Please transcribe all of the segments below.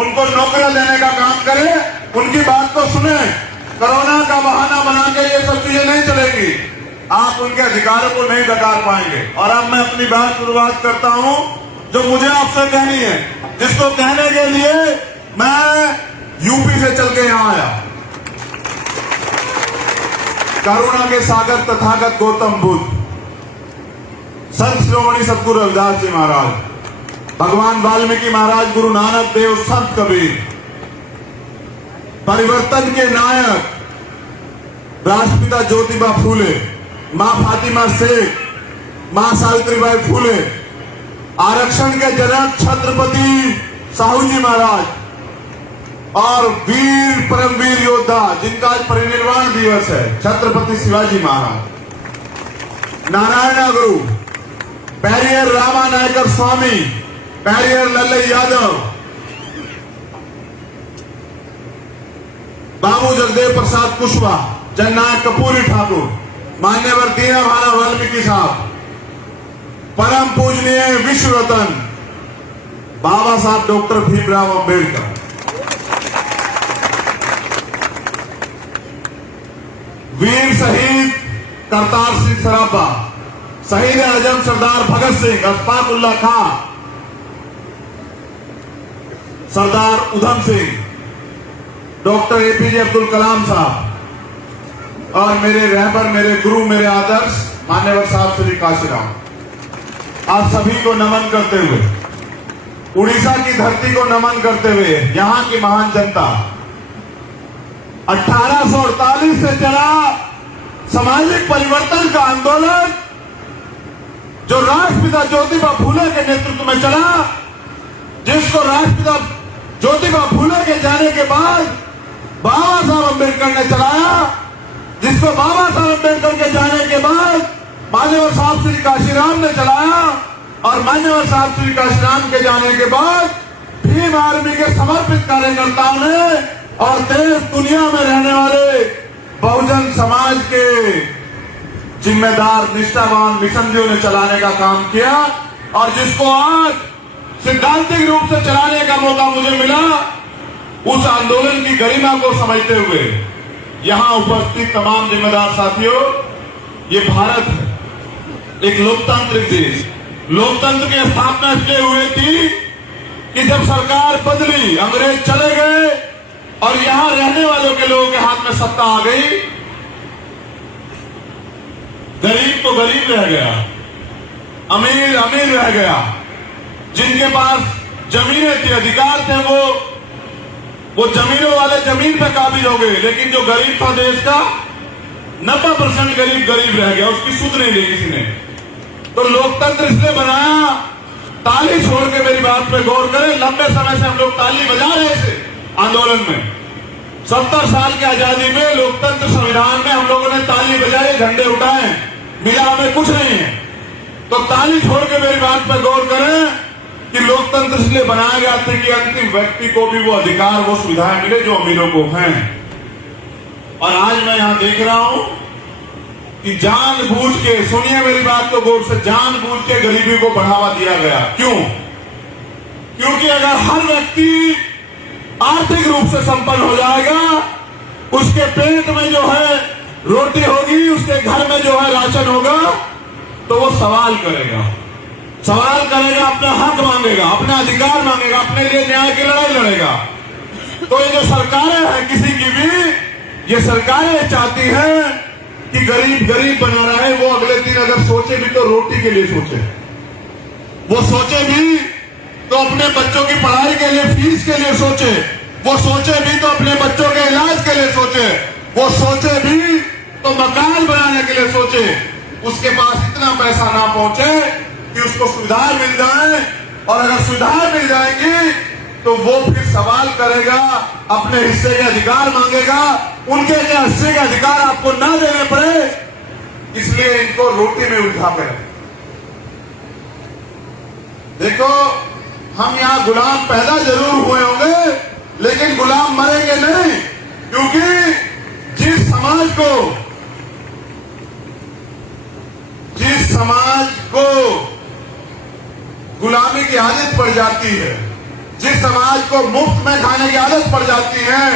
उनको नौकरियां देने का काम करें, उनकी बात को सुने। कोरोना का बहाना बना के ये सब चीजें नहीं चलेगी, आप उनके अधिकारों को नहीं नकार पाएंगे। और अब मैं अपनी बात शुरुआत करता हूं जो मुझे आपसे कहनी है, जिसको कहने के लिए मैं यूपी से चल के यहां आया। करुणा के सागर तथागत गौतम बुद्ध, संत शिरोमणि सतगुरु रविदास जी महाराज, भगवान वाल्मीकि महाराज, गुरु नानक देव, संत कबीर, परिवर्तन के नायक राष्ट्रपिता ज्योतिबा फूले, मां फातिमा शेख, मां सावित्रीबाई फूले, आरक्षण के जनक छत्रपति साहू जी महाराज और वीर परमवीर योद्धा जिनका आज परिनिर्वाण दिवस है छत्रपति शिवाजी महाराज, नारायण गुरु, पेरियर रामा नायकर स्वामी, पेरियर लल्लई यादव, बाबू जगदेव प्रसाद कुशवाहा, जननायक कपूरी ठाकुर, मान्यवर दीना भाना वाल्मीकि साहब, परम पूजनीय विश्व रत्न बाबा साहब डॉक्टर भीमराव अंबेडकर, वीर शहीद करतार सिंह सराबा, शहीद आजम सरदार भगत सिंह, अशफाक उल्लाह खां, सरदार उधम सिंह, डॉक्टर एपीजे अब्दुल कलाम साहब और मेरे रहबर, मेरे गुरु, मेरे आदर्श मान्यवर साहब श्री काशीराम, आप सभी को नमन करते हुए, उड़ीसा की धरती को नमन करते हुए, यहां की महान जनता, 1848 से चला सामाजिक परिवर्तन का आंदोलन जो राष्ट्रपिता ज्योतिबा फूले के नेतृत्व में चला, जिसको राष्ट्रपिता ज्योतिबा फूले के जाने के बाद बाबा साहब अम्बेडकर ने चलाया, जिसको बाबा साहब अम्बेडकर के जाने के बाद मान्यवर साहब श्री काशीराम ने चलाया और मान्यवर साहब श्री काशीराम के जाने के बाद भीम आर्मी के समर्पित कार्यकर्ताओं ने और देश दुनिया में रहने वाले बहुजन समाज के जिम्मेदार निष्ठावान मिशनरियों ने चलाने का काम किया और जिसको आज सिद्धांतिक रूप से चलाने का मौका मुझे मिला, उस आंदोलन की गरिमा को समझते हुए यहां उपस्थित तमाम जिम्मेदार साथियों, ये भारत है, एक लोकतांत्रिक देश। लोकतंत्र की स्थापना इसलिए हुई थी कि जब सरकार बदली, अंग्रेज चले गए और यहां रहने वालों के लोगों के हाथ में सत्ता आ गई, गरीब तो गरीब रह गया, अमीर अमीर रह गया। जिनके पास जमीनें थी, अधिकार थे, वो जमीनों वाले जमीन पे काबिज हो गए, लेकिन जो गरीब था देश का 90% गरीब गरीब रह गया, उसकी सुध नहीं ली किसी ने। तो लोकतंत्र इसलिए बनाया, ताली छोड़ के मेरी बात पे गौर करें, लंबे समय से हम लोग ताली बजा रहे थे आंदोलन में। 70 साल की आजादी में लोकतंत्र संविधान में हम लोगों ने ताली बजाई, झंडे उठाए, मिला हमें कुछ नहीं है। तो ताली छोड़ के मेरी बात पे गौर करें कि लोकतंत्र इसलिए बनाया गया था कि अंतिम व्यक्ति को भी वो अधिकार, वो सुविधाएं मिले जो अमीरों को हैं। और आज मैं यहां देख रहा हूं कि जानबूझ के, सुनिए मेरी बात को गौर से, जानबूझ के गरीबी को बढ़ावा दिया गया। क्यों? क्योंकि अगर हर व्यक्ति आर्थिक रूप से संपन्न हो जाएगा, उसके पेट में जो है रोटी होगी, उसके घर में जो है राशन होगा, तो वो सवाल करेगा, अपना हक मांगेगा, अपना अधिकार मांगेगा, अपने लिए न्याय की लड़ाई लड़ेगा। तो ये जो सरकारें हैं किसी की भी, ये सरकारें चाहती हैं कि गरीब गरीब बना रहा है, वो अगले दिन अगर सोचे भी तो रोटी के लिए सोचे, वो सोचे भी तो अपने बच्चों की पढ़ाई के लिए, फीस के लिए सोचे, वो सोचे भी तो अपने बच्चों के इलाज के लिए सोचे, वो सोचे भी तो मकान बनाने के लिए सोचे। उसके पास इतना पैसा ना पहुंचे कि उसको सुविधाएं मिल जाए, और अगर सुविधाएं मिल जाएंगी तो वो फिर सवाल करेगा, अपने हिस्से के अधिकार मांगेगा। उनके हिस्से के अधिकार आपको ना देने पड़े, इसलिए इनको रोटी में उलझा कर। देखो, हम यहां गुलाम पैदा जरूर हुए होंगे, लेकिन गुलाम मरेंगे नहीं, क्योंकि जिस समाज को गुलामी की आदत पड़ जाती है, जिस समाज को मुफ्त में खाने की आदत पड़ जाती है,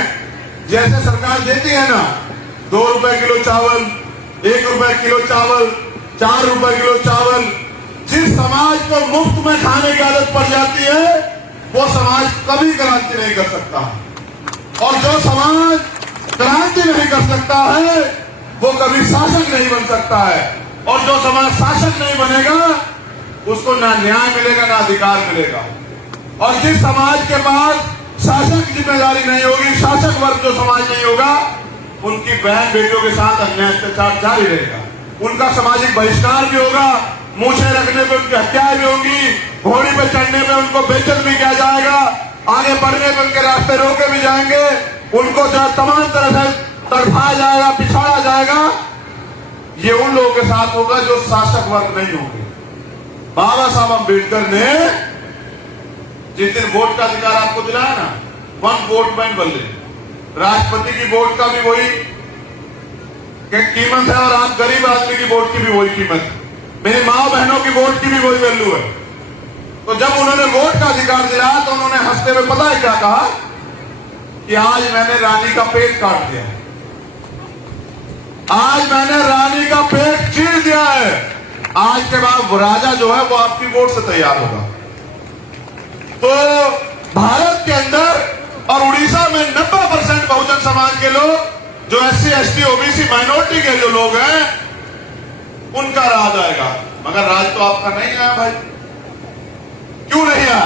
जैसे सरकार देती है ना 2 रुपए किलो चावल, 1 रुपए किलो चावल, 4 रुपए किलो चावल, जिस समाज को मुफ्त में खाने की आदत पड़ जाती है वो समाज कभी क्रांति नहीं कर सकता। और जो समाज क्रांति नहीं कर सकता है वो कभी शासक नहीं बन सकता है। और जो समाज शासक नहीं बनेगा उसको ना न्याय मिलेगा ना अधिकार मिलेगा। और जिस समाज के पास शासक जिम्मेदारी नहीं होगी, शासक वर्ग जो समाज नहीं होगा, उनकी बहन बेटियों के साथ अन्याय अत्याचार जारी रहेगा, उनका सामाजिक बहिष्कार भी होगा, मूछें रखने पे उनकी हत्याएं भी होंगी, घोड़ी पे चढ़ने पे उनको बेइज्जत भी किया जाएगा, आगे बढ़ने पे उनके रास्ते रोके भी जाएंगे, उनको जो तमाम तरह से तड़फाया जाएगा, पिछाड़ा जाएगा। ये उन लोगों के साथ होगा जो शासक वर्ग नहीं होंगे। बाबा साहब अम्बेडकर ने जिस दिन वोट का अधिकार आपको दिलाया ना, 1 वोट 1 बल्ले, राष्ट्रपति की वोट का भी वही कीमत है और आप गरीब आदमी की वोट की भी वही कीमत है, मेरी माँ बहनों की वोट की भी वही वैल्यू है। तो जब उन्होंने वोट का अधिकार दिलाया तो उन्होंने हंसते हुए पता है क्या कहा कि आज मैंने रानी का पेट काट दिया, आज मैंने रानी का पेट चीर दिया है, आज के बाद वो राजा जो है वो आपकी वोट से तैयार होगा। तो भारत के अंदर और उड़ीसा में 90% बहुजन समाज के लोग, जो SC ST OBC माइनॉरिटी के जो लोग हैं, उनका राज आएगा। मगर राज तो आपका नहीं आया भाई। क्यों नहीं आया?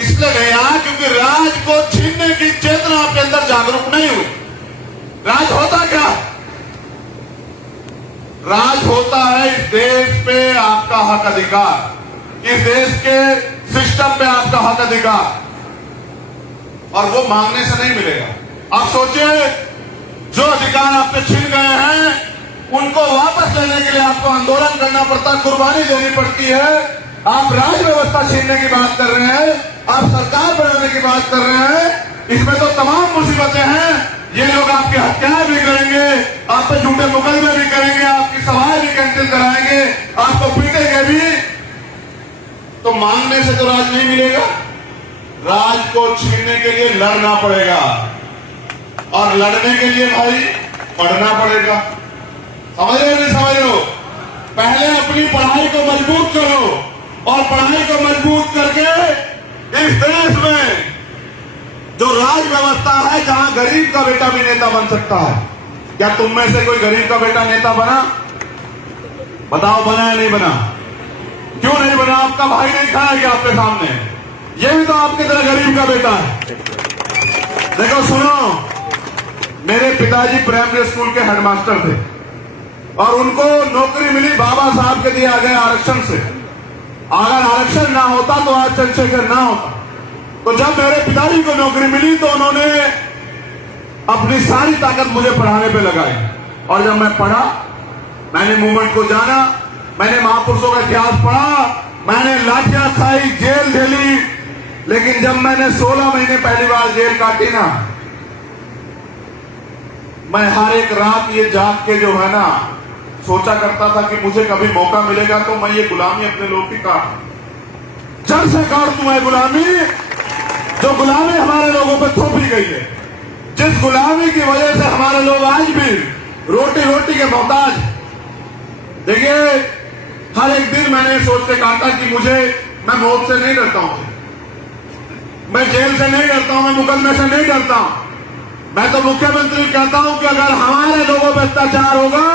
इसलिए नहीं आया क्योंकि राज को छीनने की चेतना आपके अंदर जागरूक नहीं हुई। राज होता क्या? राज होता है इस देश पे आपका हक अधिकार, इस देश के सिस्टम पे आपका हक अधिकार, और वो मांगने से नहीं मिलेगा। आप सोचिए, जो अधिकार आपसे छीन गए हैं उनको वापस लेने के लिए आपको आंदोलन करना पड़ता है, कुर्बानी देनी पड़ती है। आप राज व्यवस्था छीनने की बात कर रहे हैं, आप सरकार बनाने की बात कर रहे हैं, इसमें तो तमाम मुसीबतें हैं। ये लोग आपकी हत्याएं भी करेंगे, आप पे झूठे मुकदमे भी करेंगे, आपकी सभाएं भी कैंसिल कराएंगे, आपको पीटेंगे भी। तो मांगने से तो राज नहीं मिलेगा, राज को छीनने के लिए लड़ना पड़ेगा, और लड़ने के लिए भाई पढ़ना पड़ेगा। समझ रहे नहीं समझ रहे हो? पहले अपनी पढ़ाई को मजबूत करो, और पढ़ाई को मजबूत करके इस देश में जो राज व्यवस्था है, जहां गरीब का बेटा भी नेता बन सकता है। क्या तुम में से कोई गरीब का बेटा नेता बना? बताओ, बना या नहीं बना? क्यों नहीं बना? आपका भाई नहीं खाया क्या आपके सामने? ये भी तो आपकी तरह गरीब का बेटा है। देखो सुनो, मेरे पिताजी प्राइमरी स्कूल के हेडमास्टर थे और उनको नौकरी मिली बाबा साहब के दिया गए आरक्षण से। अगर आरक्षण ना होता तो आज चंद्रशेखर ना होता। तो जब मेरे पिताजी को नौकरी मिली तो उन्होंने अपनी सारी ताकत मुझे पढ़ाने पे लगाई, और जब मैं पढ़ा, मैंने मूवमेंट को जाना, मैंने महापुरुषों का इतिहास पढ़ा, मैंने लाठियां खाई, जेल झेली, लेकिन जब मैंने 16 महीने पहली बार जेल काटी ना, मैं हर एक रात ये जाग के जो है ना सोचा करता था कि मुझे कभी मौका मिलेगा तो मैं ये गुलामी अपने लोगों की काट, जड़ से काट दूं। मैं गुलामी, जो गुलामी हमारे लोगों पे थोपी गई है, जिस गुलामी की वजह से हमारे लोग आज भी रोटी के मोहताज। देखिए, हर एक दिन मैंने सोच के काटा कि मैं मौत से नहीं डरता हूं, मैं जेल से नहीं डरता हूं, मैं मुकदमे से नहीं डरता हूं। मैं तो मुख्यमंत्री कहता हूं कि अगर हमारे लोगों पर अत्याचार होगा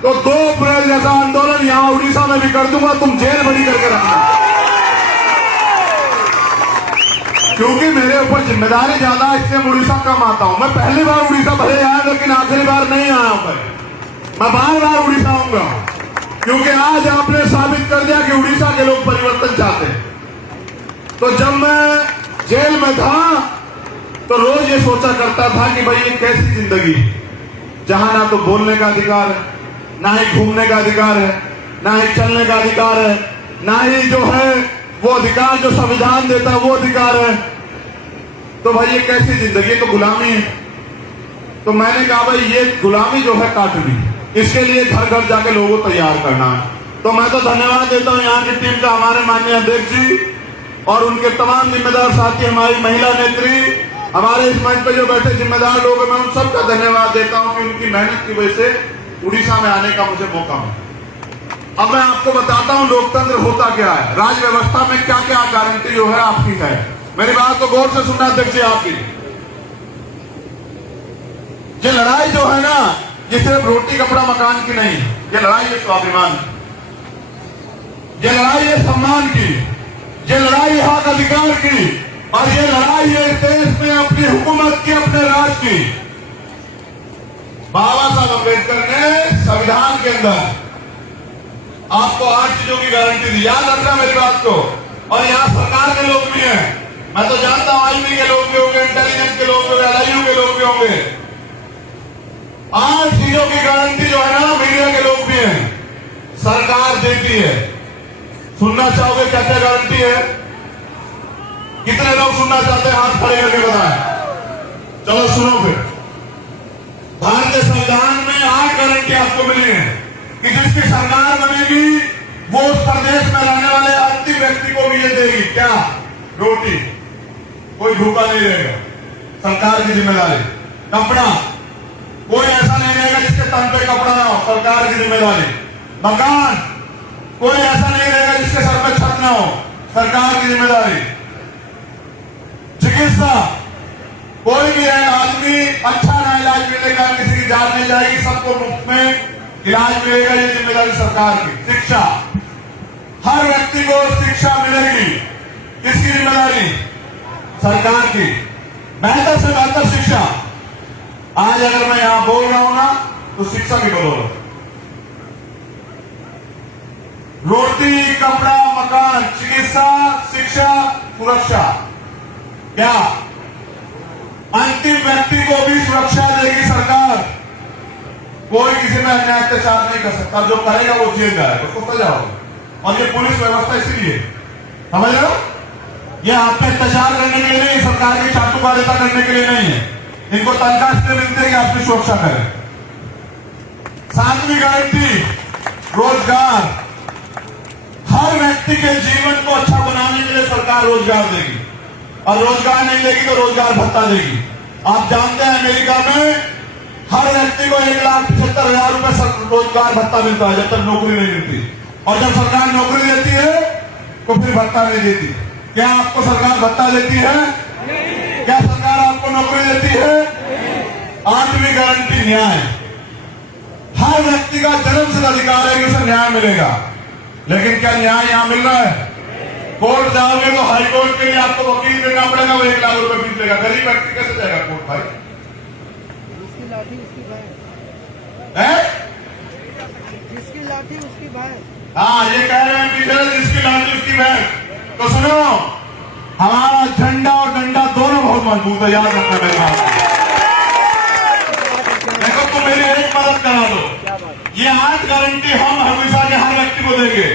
तो 2 अप्रैल जैसा आंदोलन यहां उड़ीसा में भी कर दूंगा, तुम जेल बंदी करके रखना। क्योंकि मेरे ऊपर जिम्मेदारी ज्यादा, इसलिए मैं उड़ीसा कम आता हूं। मैं पहली बार उड़ीसा भले आया, लेकिन आखिरी बार नहीं आया हूं। मैं बार उड़ीसा आऊंगा, क्योंकि आज आपने साबित कर दिया कि उड़ीसा के लोग परिवर्तन चाहते हैं। तो जब मैं जेल में था तो रोज ये सोचा करता था कि भाई ये कैसी जिंदगी, जहां ना तो बोलने का अधिकार है, ना ही घूमने का अधिकार है, ना ही चलने का अधिकार है, ना ही जो है वो अधिकार जो संविधान देता है वो अधिकार है। तो भाई ये कैसी जिंदगी, तो गुलामी है। तो मैंने कहा भाई ये गुलामी जो है काटनी, इसके लिए घर घर जाके लोगों को तैयार करना है। तो मैं तो धन्यवाद देता हूं यहाँ की टीम का, हमारे माननीय अध्यक्ष जी और उनके तमाम जिम्मेदार साथी, हमारी महिला नेत्री, हमारे इस मंच पर जो बैठे जिम्मेदार लोग हैं, मैं उन सबका धन्यवाद देता हूं कि उनकी मेहनत की वजह से उड़ीसा में आने का मुझे मौका मिला। अब मैं आपको बताता हूं लोकतंत्र होता क्या है, राज व्यवस्था में क्या क्या गारंटी जो है आपकी है। मेरी बात को गौर से सुनना अध्यक्ष जी आपकी। ये लड़ाई जो है ना, ये सिर्फ रोटी कपड़ा मकान की नहीं, ये लड़ाई है स्वाभिमान की, ये लड़ाई है सम्मान की, ये लड़ाई है हक अधिकार की, और ये लड़ाई है देश में अपनी हुकूमत की, अपने राज की। बाबा साहब अम्बेडकर ने संविधान के अंदर आपको 8 चीजों की गारंटी दी, याद रखना मेरी बात को। और यहां सरकार के लोग भी हैं, मैं तो जानता हूं आईबी के लोग भी होंगे, इंटेलिजेंस के लोग भी होंगे, एलआईयू के लोग भी होंगे। 8 चीजों की गारंटी जो है ना, मीडिया के लोग भी हैं, सरकार देती है। सुनना चाहोगे क्या क्या गारंटी है? कितने लोग सुनना चाहते हैं? हाथ खड़े करके बताएं। चलो सुनो फिर। भारतीय संविधान में 8 गारंटी आपको मिली है कि जिसकी सरकार बनेगी वो उस प्रदेश में रहने वाले अंतिम व्यक्ति को भी ये देगी। क्या? रोटी, कोई भूखा नहीं रहेगा, सरकार की जिम्मेदारी। कपड़ा, कोई ऐसा नहीं रहेगा जिसके तन पे कपड़ा ना हो, सरकार की जिम्मेदारी। मकान, कोई ऐसा नहीं रहेगा जिसके सर पे छत ना हो, सरकार की जिम्मेदारी। चिकित्सा, कोई भी है आदमी अच्छा ना इलाज मिलेगा, किसी की जान नहीं जाएगी, सबको मुफ्त में इलाज मिलेगा, ये जिम्मेदारी सरकार की। शिक्षा, हर व्यक्ति को शिक्षा मिलेगी, किसकी जिम्मेदारी? सरकार की। बेहतर से बेहतर शिक्षा। आज अगर मैं यहां बोल रहा हूं ना, तो शिक्षा की बोल रहा हूं। रोटी, कपड़ा, मकान, चिकित्सा, शिक्षा, सुरक्षा। क्या? अंतिम व्यक्ति को भी सुरक्षा देगी सरकार। कोई किसी में अन्याय अत्याचार नहीं कर सकता, जो करेगा वो जेल जाएगा, उसको सजा होगी। और ये पुलिस व्यवस्था इसीलिए, समझ रहे हो? ये आप पे अत्याचार करने के लिए नहीं, सरकार की चाटुकारिता करने के लिए नहीं है। इनको तनख्वाह इसलिए मिलती है कि आपकी सुरक्षा करें। 7वीं गारंटी, रोजगार। हर व्यक्ति के जीवन को अच्छा बनाने के लिए सरकार रोजगार देगी, और रोजगार नहीं देगी तो रोजगार भत्ता देगी। आप जानते हैं अमेरिका में हर व्यक्ति को 1,75,000 रुपए रोजगार भत्ता मिलता है जब तक नौकरी नहीं मिलती, और जब सरकार नौकरी देती है तो फिर भत्ता नहीं देती। क्या आपको सरकार भत्ता देती है? क्या सरकार आपको नौकरी देती है? 8वीं गारंटी, न्याय। हर व्यक्ति का जन्मसिद्ध अधिकार है कि उसे न्याय मिलेगा, लेकिन क्या न्याय यहां मिल रहा है? कोर्ट जाओगे तो हाई कोर्ट के लिए आपको वकील देना पड़ेगा, वो 1 लाख रुपए फीस लेगा। गरीब व्यक्ति कैसे जाएगा कोर्ट भाई? जिसकी लाठी उसकी भैंस है? जिसकी लाठी उसकी भैंस। हाँ, ये कह रहे हैं पीछे, जिसकी लाठी उसकी भैंस। तो सुनो, हमारा झंडा और डंडा दोनों बहुत मजबूत है, याद रखना मेरी बात। देखो तुम मेरी एक मदद करा दो, ये 8 गारंटी हम हमेशा के हर व्यक्ति को देंगे,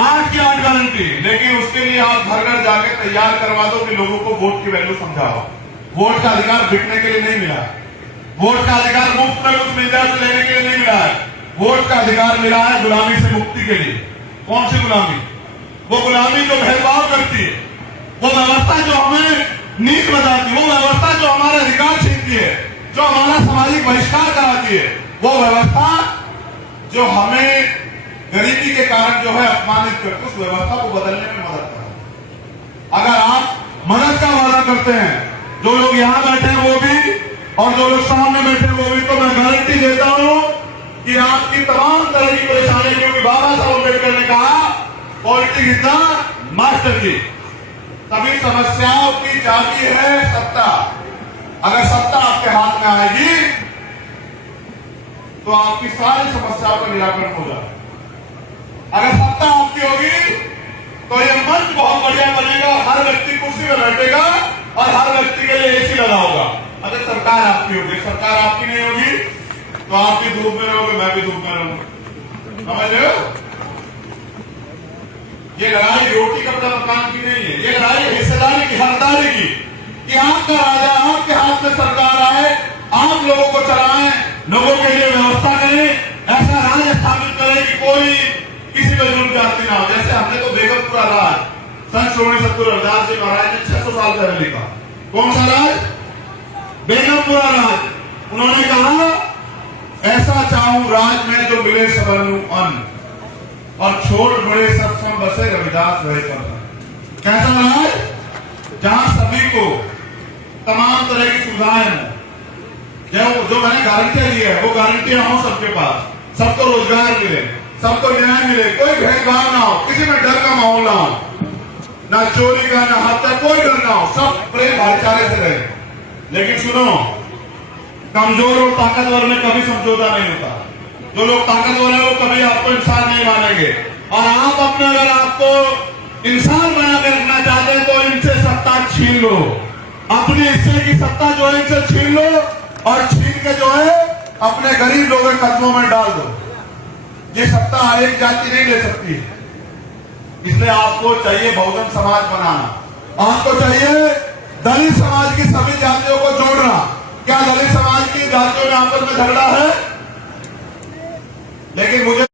8 की 8 गारंटी। लेकिन उसके लिए आप घर घर जाके तैयार करवा दो कि लोगों को वोट की वैल्यू समझाओ। वोट का अधिकार बिकने के लिए नहीं मिला है, वोट का अधिकार मुफ्त में कुछ मिल जाए तो लेने के लिए नहीं मिला है। वोट का अधिकार मिला है गुलामी से मुक्ति के लिए। कौन सी गुलामी? वो गुलामी जो भेदभाव करती है, वो व्यवस्था जो हमें नीच बताती है, वो व्यवस्था जो हमारे अधिकार छीनती है, जो हमारा सामाजिक बहिष्कार कराती है, वो व्यवस्था जो हमें गरीबी के कारण जो है अपमानित करती, उस व्यवस्था को बदलने में मदद करें। अगर आप मदद का वादा करते हैं, जो लोग यहां बैठे हैं वो भी और जो लोग सामने बैठे हैं वो भी, तो मैं गारंटी देता हूं कि आपकी तमाम तरह की परेशानी, क्योंकि बाबा साहब अम्बेडकर ने कहा पॉलिटिक्स इज द मास्टर की। सभी समस्याओं की चाबी है सत्ता। अगर सत्ता आपके हाथ में आएगी तो आपकी सारी समस्याओं का निराकरण हो जाएगा। अगर सत्ता आपकी होगी तो ये मंच बहुत बढ़िया बनेगा, हर व्यक्ति कुर्सी में बैठेगा और हर व्यक्ति के लिए एसी लगा होगा। अगर सरकार आपकी होगी, सरकार आपकी नहीं होगी तो आप भी धूप में रहोगे, मैं भी धूप में रहूंगा। समझ रहे हो? ये लड़ाई रोटी कपड़ा मकान की नहीं है, ये लड़ाई हिस्सेदारी की, हकदारी की, कि आपका राजा आपके हाथ में सरकार आए, आप लोगों को चलाएं, लोगों के लिए व्यवस्था करें, ऐसा राज स्थापित करें कि कोई किसी पर जुल्म जाती ना हो। जैसे हमने तो बेगमपुरा राज संत श्रोमणी सतगुरु रविदास जी महाराज ने 600 साल पहले लिखा। कौन सा राज? बेगमपुरा राज। उन्होंने कहा ऐसा चाहूं राज में जो मिले सबनु अन्न और छोड़ बड़े सत्संग बसे रविदास रहे पर। कैसा राज? जहां सभी को तमाम तरह की सुविधाएं हो, जो मैंने गारंटियां दी है वो गारंटियां हो सबके पास, सबको रोजगार मिले, सबको न्याय मिले, कोई भेदभाव ना हो, किसी में डर का माहौल ना हो, ना चोरी का ना हत्या, कोई डर ना हो, सब प्रेम भाईचारे से रहे। लेकिन सुनो, कमजोर और ताकतवर में कभी समझौता नहीं होता। जो लोग ताकतवर है वो कभी आपको इंसान नहीं मानेंगे, और आप अपने अगर आपको इंसान बना के रखना चाहते हैं तो इनसे सत्ता छीन लो, अपने हिस्से की सत्ता जो है इनसे छीन लो, और छीन के जो है अपने गरीब लोगों के कदमों में डाल दो। ये सत्ता हर एक जाति नहीं ले सकती है, इसलिए आपको चाहिए बहुजन समाज बनाना, आपको चाहिए दलित समाज की सभी जातियों को जोड़ना। क्या दलित समाज की जातियों में आपस में झगड़ा है? लेकिन मुझे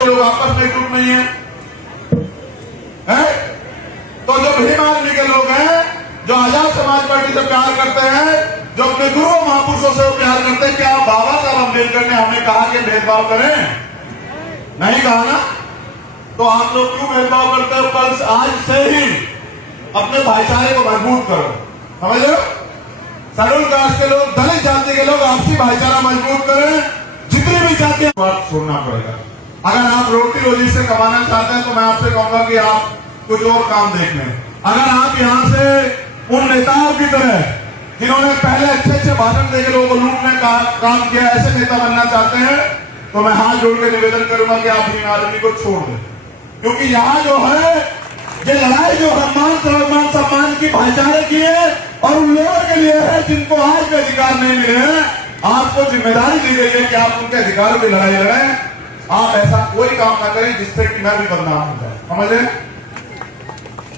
लोग आपस में एकजुट नहीं है? तो जो भीम आर्मी के लोग हैं, जो आजाद समाज पार्टी से प्यार करते हैं, जो अपने गुरु महापुरुषों से प्यार करते हैं, क्या बाबा साहब अम्बेडकर ने हमें कहा कि भेदभाव करें? नहीं कहा ना। तो आप लोग क्यों भेदभाव करते हो? कल आज से ही अपने भाईचारे को मजबूत करो, समझ लो। शेड्यूल कास्ट के लोग, दलित जाति के लोग आपसी भाईचारा मजबूत करें। जितनी भी जाति बात छोड़ना पड़ेगा। अगर आप रोटी रोजी से कमाना चाहते हैं तो मैं आपसे कहूंगा कि आप कुछ और काम देख लें। अगर आप यहाँ से उन नेताओं की तरह जिन्होंने पहले अच्छे अच्छे भाषण देकर लोगों को लूटने का काम किया, ऐसे नेता बनना चाहते हैं तो मैं हाथ जोड़ के निवेदन करूंगा कि आप भीम आर्मी को छोड़ दें। क्योंकि यहाँ जो है ये लड़ाई जो मान सम्मान की भाईचारे की है, और उन लोगों के लिए है जिनको आज भी अधिकार नहीं मिले हैं। आपको जिम्मेदारी दी गई है कि आप उनके अधिकारों की लड़ाई लड़ें। आप ऐसा कोई काम ना करें जिससे कि मैं भी बदनाम हो जाए, समझे?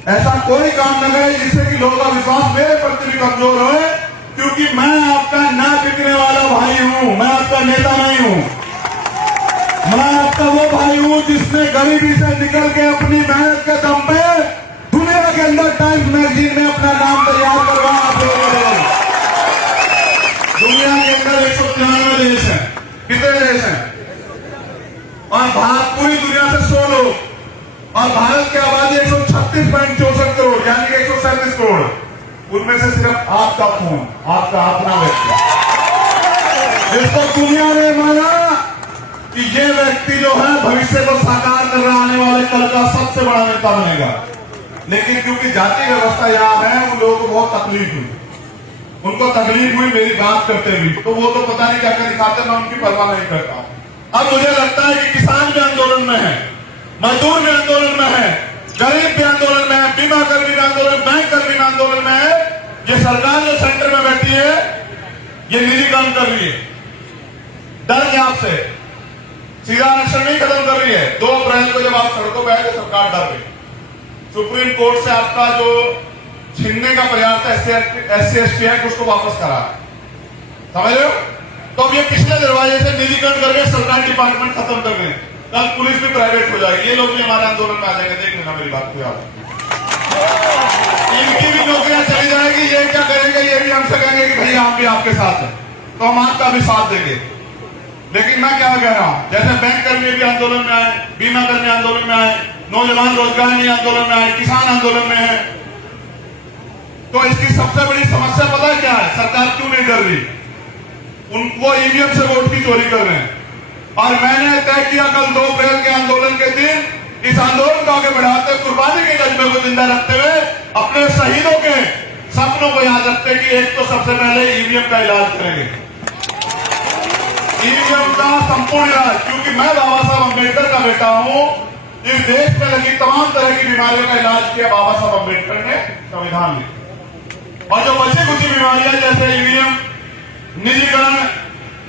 ऐसा कोई काम न करें जिससे कि लोगों का विश्वास मेरे प्रति भी कमजोर हो, क्योंकि मैं आपका ना बिकने वाला भाई हूं, मैं आपका नेता नहीं हूं। मैं आपका वो भाई हूं जिसने गरीबी से निकल के अपनी मेहनत के दम पे दुनिया के अंदर टाइम्स मैगजीन में अपना नाम तैयार करवाया। आप लोगों ने दुनिया के अंदर 193 देश है, कितने देश हैं? और भारत पूरी दुनिया से 100 लोग, और भारत की आबादी 136.64 करोड़ यानी कि 137 करोड़, उनमें से सिर्फ आपका खून, आपका अपना व्यक्ति, इसको दुनिया ने माना कि ये व्यक्ति जो है भविष्य को साकार कर रहा, आने वाले कल का सबसे बड़ा नेता बनेगा। लेकिन क्योंकि जाति व्यवस्था यहाँ है, उन लोगों को बहुत तकलीफ हुई, उनको तकलीफ हुई मेरी बात करते हुए, तो वो तो पता नहीं क्या क्या दिखाते, मैं उनकी परवाह नहीं करता। अब मुझे लगता है कि किसान भी आंदोलन में है, मजदूर भी आंदोलन में है, गरीब भी आंदोलन में है, बीमा कर्मी भी आंदोलन, बैंक कर्मी भी आंदोलन में है। ये सरकार जो सेंटर में बैठी है ये निजीकरण कर रही है, डर के आपसे सीधा आरक्षण नहीं खत्म कर रही है। 2 अप्रैल को जब आप सड़कों पर आए तो सरकार डर गई, सुप्रीम कोर्ट से आपका जो छीनने का प्रयास था SC/ST एक्ट उसको वापस करा, समझ रहे हो? तो अब ये पिछले दरवाजे से निजीकरण करके सरकारी डिपार्टमेंट खत्म कर रहे हैं, कल पुलिस भी प्राइवेट हो जाएगी। ये लोग भी हमारे आंदोलन में आ जाएंगे, देख लेना मेरी बात को याद। इनकी भी नौकरियां चली जाएगी, ये क्या करेंगे? ये भी हमसे कहेंगे कि भैया हम भी आपके साथ हैं, तो हम आपका भी साथ देंगे। लेकिन मैं क्या कह रहा हूं, जैसे बैंक कर्मी भी आंदोलन में आए, बीमा कर्मी आंदोलन में आए, नौजवान रोजगार नहीं आंदोलन में आए, किसान आंदोलन में है, तो इसकी सबसे बड़ी समस्या पता है क्या है? सरकार क्यों नहीं डर रही? वो ईवीएम से वोट की चोरी कर रहे हैं। और मैंने तय किया कल 2 अप्रैल के आंदोलन के दिन इस आंदोलन को आगे बढ़ाते, कुर्बानी के जज्बे को जिंदा रखते हुए, अपने शहीदों के सपनों को याद रखते कि एक तो सबसे पहले ईवीएम का इलाज करेंगे, ईवीएम का संपूर्ण इलाज। क्योंकि मैं बाबा साहब अम्बेडकर का बेटा हूं, इस देश में लगी तमाम तरह की बीमारियों का इलाज किया बाबा साहब अम्बेडकर ने संविधान में। और जो बची कुछ बीमारियां जैसे ईवीएम, निजीकरण,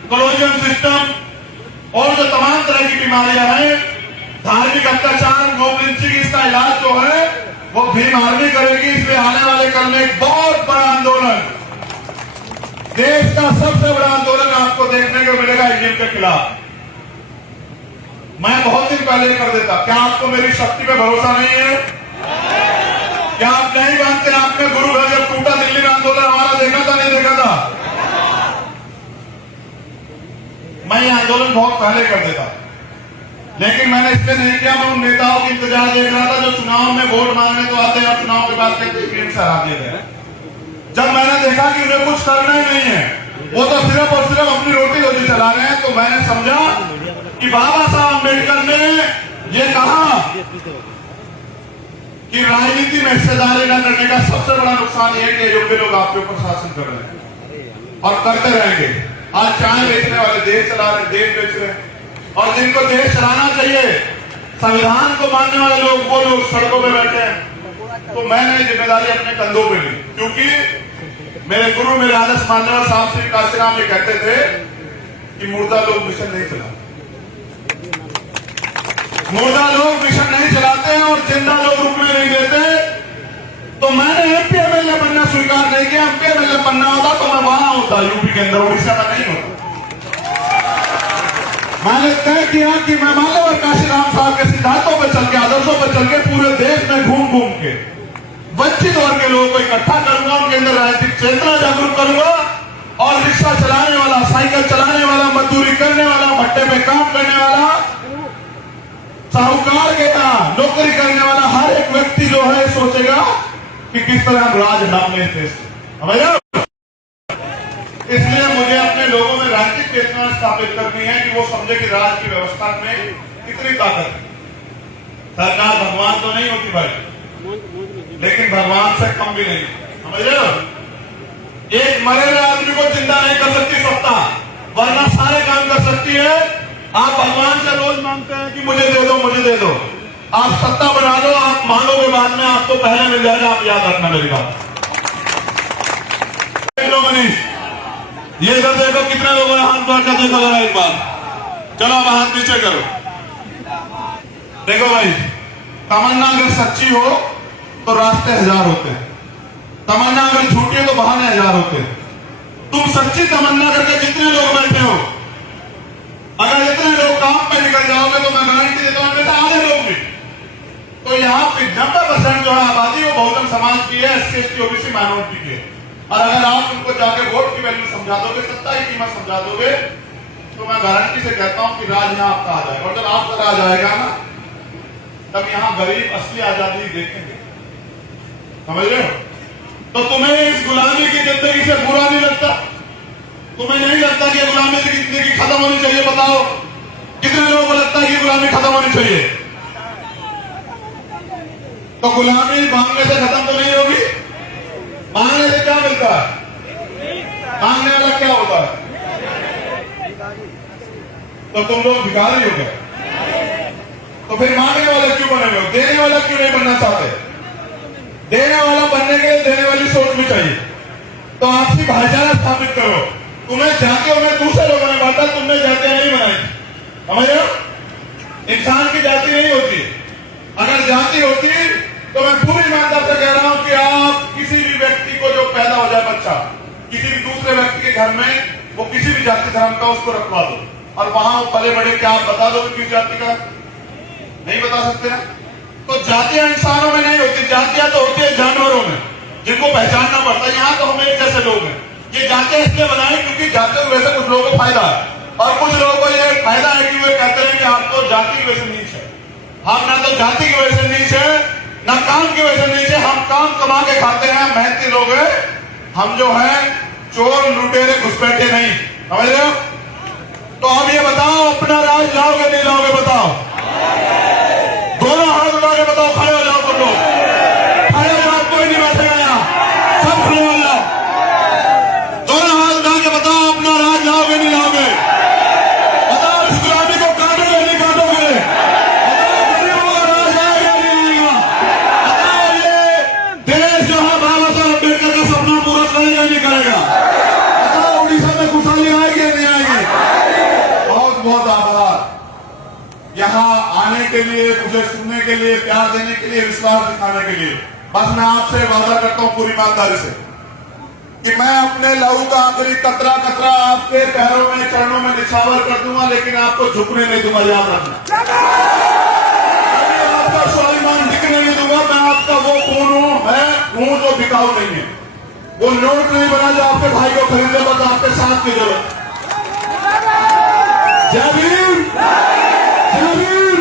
कोलोजियम सिस्टम और जो तमाम तरह की बीमारियां हैं, धार्मिक अत्याचार, मॉब लिंचिंग, इसका इलाज जो है वो भीम आर्मी करेगी। इसलिए आने वाले कल में एक बहुत बड़ा आंदोलन, देश का सबसे बड़ा आंदोलन आपको देखने को मिलेगा ईवीएम के खिलाफ। मैं बहुत दिन पहले कर देता। क्या आपको मेरी शक्ति पे भरोसा नहीं है? क्या आप नहीं मानते? आपने गुरु घर जब टूटा दिल्ली में आंदोलन हमारा देखा था, नहीं देखा था? मैं ये आंदोलन बहुत पहले कर देता, लेकिन मैंने इसलिए नहीं किया। मैं उन नेताओं की इंतजार देख रहा था जो चुनाव में वोट मांगने तो आते हैं और चुनाव के बाद कहते हैं से हरा दिए गए। जब मैंने देखा कि उन्हें कुछ करना ही नहीं है, वो तो सिर्फ और सिर्फ अपनी रोटी रोटी चला रहे हैं, तो मैंने समझा कि बाबा साहब अम्बेडकर ने ये कहा कि राजनीति में हिस्सेदारी न करने का सबसे बड़ा नुकसान ये है कि योग्य लोग आपके ऊपर शासन कर रहे हैं और करते रहेंगे। आज चाय बेचने वाले देश चला रहे, देश बेच रहे हैं, और जिनको देश चलाना चाहिए, संविधान को मानने वाले लोग, वो लोग सड़कों पे बैठे हैं। तो मैंने जिम्मेदारी अपने कंधों पे ली, क्योंकि मेरे गुरु, मेरे आदर्श मानने वाले साहब श्री काशीराम ये कहते थे कि मुर्दा लोग मिशन नहीं चलाते, मुर्दा लोग मिशन नहीं चलाते हैं और जिंदा लोग रुकने नहीं देते। तो मैंने एमपी एमएलए बनना स्वीकार नहीं किया। एमपी एमएलए बनना होता तो मैं वहां होता, यूपी के अंदर, उड़ीसा में नहीं होता। मैंने तय किया कि मैं मानव काशीराम साहब के सिद्धांतों पर चल के, आदर्शों पर चल के पूरे देश में घूम घूम के वंचित वर्ग के लोगों को इकट्ठा करूंगा, उनके अंदर राजनीतिक चेतना जागरूक करूंगा, और रिक्शा चलाने वाला, साइकिल चलाने वाला, मजदूरी करने वाला, भट्टे पे काम करने वाला, साहूकार के यहाँ नौकरी करने वाला हर एक व्यक्ति जो है सोचेगा कि किस तरह हम राज नामने देश हमें। इसलिए मुझे अपने लोगों में राजनीतिक चेतना स्थापित करनी है कि वो समझे कि राज की व्यवस्था में कितनी ताकत है। सरकार भगवान तो नहीं होती भाई, लेकिन भगवान से कम भी नहीं, समझ रहे हो? एक मरे हुए आदमी को जिंदा नहीं कर सकती सत्ता, वरना सारे काम कर सकती है। आप भगवान से रोज मांगते हैं कि मुझे दे दो, मुझे दे दो। आप सत्ता बना दो, आप मांगोगे बाद में, आपको पहले मिल जाएगा। आप याद रखना मेरी बात। मनीष, ये इधर देखो कितने लोगों ने हाथ मार कर देखो जरा एक बार। चलो अब हाथ नीचे करो। देखो भाई, तमन्ना अगर सच्ची हो तो रास्ते हजार होते हैं, तमन्ना अगर झूठी हो तो बहाने हजार होते हैं। तुम सच्ची तमन्ना करके जितने लोग बैठे हो, अगर इतने लोग काम पे निकल जाओगे तो मैं गारंटी देता हूं बेटा आधे लोग भी, तो यहाँ पे 90% जो है आबादी वो बहुजन समाज की है, SC ST OBC माइनॉरिटी की है। और अगर आप उनको जाके वोट की वैल्यू समझा दोगे, सत्ता की कीमत समझा दोगे, तो मैं गारंटी से कहता हूं कि राज यहाँ आपका आ जाएगा। और जब आपका राज आएगा ना, तब यहाँ गरीब असली आजादी देखेंगे, समझ रहे हो? तो तुम्हें इस गुलामी की जिंदगी से बुरा नहीं लगता? तुम्हें नहीं लगता कि गुलामी की जिंदगी खत्म होनी चाहिए? बताओ कितने लोगों को लगता है कि गुलामी खत्म होनी चाहिए? तो गुलामी मांगने से खत्म तो नहीं होगी। मांगने से क्या मिलता है? मांगने वाला क्या होता है? तो तुम लोग भिखारी हो गए। तो फिर मांगने वाले क्यों बने हो? देने वाला क्यों नहीं बनना चाहते? देने वाला बनने के लिए देने वाली सोच भी चाहिए। तो आपसी भाईचारा स्थापित करो। तुम्हें जाके उन्हें दूसरे लोगों ने बांटा, तुमने जातियां नहीं बनाई, समझ रहे हो? इंसान की जाति नहीं होती। अगर जाति होती तो मैं पूरी ईमानदार से कह रहा हूं कि आप किसी भी व्यक्ति को जो पैदा हो जाए बच्चा, किसी भी दूसरे व्यक्ति के घर में, वो किसी भी जाति धर्म का, उसको रखवा दो, और वहां पले बड़े क्या आप बता दो किस जाति का? नहीं बता सकते ना। तो जातियां इंसानों में नहीं होती, जातियां तो होती है जानवरों में, जिनको पहचानना पड़ता है। यहाँ तो हम एक जैसे लोग हैं। ये जातियां इसलिए बनाई क्योंकि जातियों की वजह से कुछ लोगों को फायदा है, और कुछ लोगों को ये फायदा है कि वे कहते हैं कि आपको जाति की वजह से नीच है। हम ना तो जाति की वजह से नीच है, ना काम की वजह से नीच है। हम काम कमा के खाते हैं, मेहनती लोग हैं हम, जो है चोर लुटेरे घुसपैठे नहीं, समझ रहे हो? तो अब ये बताओ, अपना राज लाओगे नहीं लाओगे? बताओ, दोनों हाथ उठा के बताओ। खड़े हो जाओ तुम लोग, खड़े हो जाओ, कोई नहीं बैठेगा यहाँ, सब खड़े हो जाओ। दोनों हाथ उठा के बताओ, अपना राज लाओगे नहीं लाओगे? बताओ, इस गुलामी को काटोगे नहीं काटोगे? बताओ, गरीबों का राज आएगा नहीं आएगा? बताओ, ये देश जो है बाबा साहब अम्बेडकर का सपना पूरा करेगा नहीं करेगा? बताओ, उड़ीसा में खुशहाली आएगी नहीं आएगी? बहुत बहुत आभार यहाँ आने के लिए, मुझे सुनने के लिए, प्यार देने के लिए, विश्वास दिखाने के लिए। बस मैं आपसे वादा करता हूँ पूरी ईमानदारी से, कि मैं अपने लहू का आखिरी कतरा कतरा आपके पैरों में चरणों में निछावर कर दूंगा, लेकिन आपको झुकने नहीं दूंगा, याद रखना। मैं आपका स्वाभिमान दिखने नहीं दूंगा। मैं आपका वो खून हूं जो बिकाऊ नहीं है, वो नोट नहीं बना जो आपके भाई को खरीद ले, बस आपके साथ की जरूरत। जय भीम, जय भीम,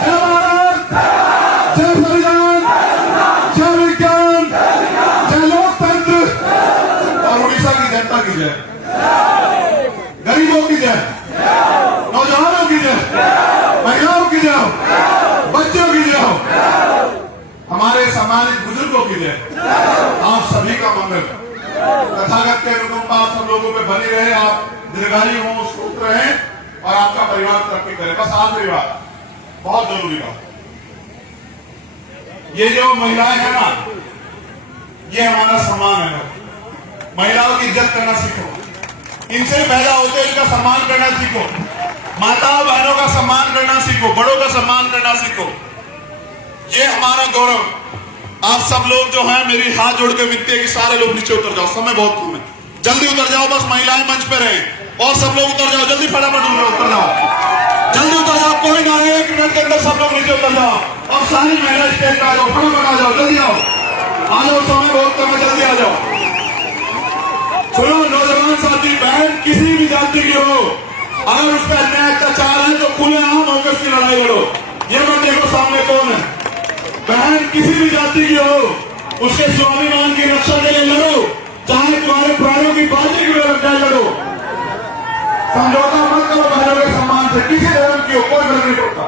जय भारत, जय संविधान, जय विज्ञान, जय लोकतंत्र और उड़ीसा की जनता की जय, गरीबों की जय, नौजवानों की जय, महिलाओं की जय, बच्चों की जय, हमारे सामाजिक बुजुर्गों की जय, आप सभी का मंगल। तथागत के अनुकंपा आप सब लोगों पे बनी रहे, आप दीर्घायु हो, सुख रहे और आपका परिवार तरक्की करे। बस आखिरी बात, बहुत जरूरी बात, ये जो महिलाएं हैं ना, ये हमारा सम्मान है। महिलाओं की इज्जत करना सीखो, इनसे पैदा होते इनका सम्मान करना सीखो, माताओं बहनों का सम्मान करना सीखो, बड़ों का सम्मान करना सीखो। ये हमारा गौरव। आप सब लोग जो हैं, मेरी हाथ जोड़ के विनती है कि सारे लोग नीचे उतर जाओ, समय बहुत कम है, जल्दी उतर जाओ। बस महिलाएं मंच पे रहें और सब लोग उतर जाओ, जल्दी फटाफट उतर जाओ, जल्दी उतर जाओ, कोई ना, 1 मिनट के अंदर सब लोग नीचे उतर जाओ और सारी महिला स्टेज पे आ जाओ, फटाफट आ जाओ, जल्दी आओ, आ जाओ, समय बहुत कम है, जल्दी आ जाओ। सुनो नौजवान साथी, बहन किसी भी जाति की हो, अगर उस पर अन्याय अत्याचार है तो खुलेआम होकर उसकी लड़ाई लड़ो। ये मत देखो सामने कौन है, बहन किसी भी जाति की हो, उसके स्वाभिमान की रक्षा के लिए लड़ो, चाहे तुम्हारे प्राणों की बाजी की लग जाए, लड़ो। समझौता मत करो बहनों के सम्मान से, किसी धर्म की हो, कोई फर्क नहीं पड़ता।